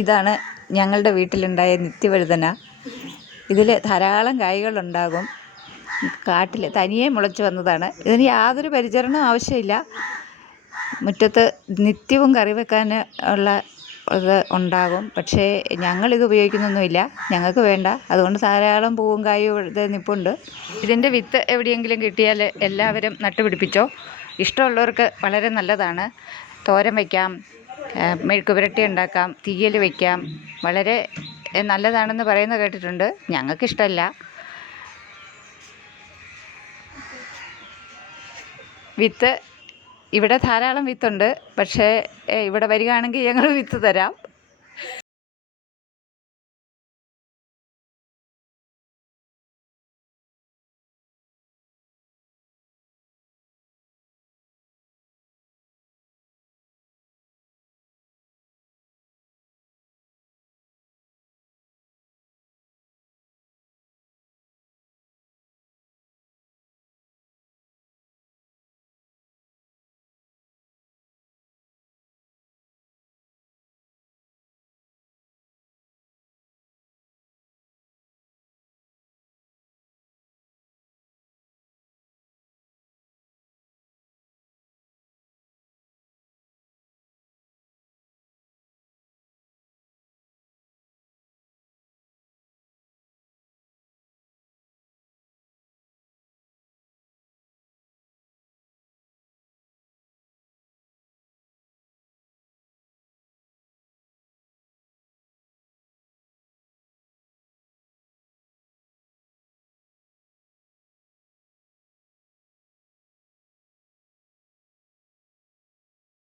ഇതാണ് ഞങ്ങളുടെ വീട്ടിലുണ്ടായ നിത്യവഴുതന. ഇതിൽ ധാരാളം കായ്കളുണ്ടാകും. കാട്ടിൽ തനിയെ മുളച്ച് വന്നതാണ്. ഇതിന് യാതൊരു പരിചരണവും ആവശ്യമില്ല. മുറ്റത്ത് നിത്യവും കറി വെക്കാൻ ഉള്ള ഇത് ഉണ്ടാകും. പക്ഷേ ഞങ്ങളിത് ഉപയോഗിക്കുന്നൊന്നുമില്ല, ഞങ്ങൾക്ക് വേണ്ട. അതുകൊണ്ട് ധാരാളം പൂവും കായും ഇത് നിൽപ്പുണ്ട്. ഇതിൻ്റെ വിത്ത് എവിടെയെങ്കിലും കിട്ടിയാൽ എല്ലാവരും നട്ടുപിടിപ്പിച്ചോ. ഇഷ്ടമുള്ളവർക്ക് വളരെ നല്ലതാണ്. തോരൻ വയ്ക്കാം, മെഴുക്ക് പുരട്ടി ഉണ്ടാക്കാം, തീയൽ വയ്ക്കാം. വളരെ നല്ലതാണെന്ന് പറയുന്നത് കേട്ടിട്ടുണ്ട്. ഞങ്ങൾക്കിഷ്ടമല്ല. വിത്ത് ഇവിടെ ധാരാളം വിത്തുണ്ട്. പക്ഷേ ഇവിടെ വരികയാണെങ്കിൽ ഞങ്ങൾ വിത്ത് തരാം.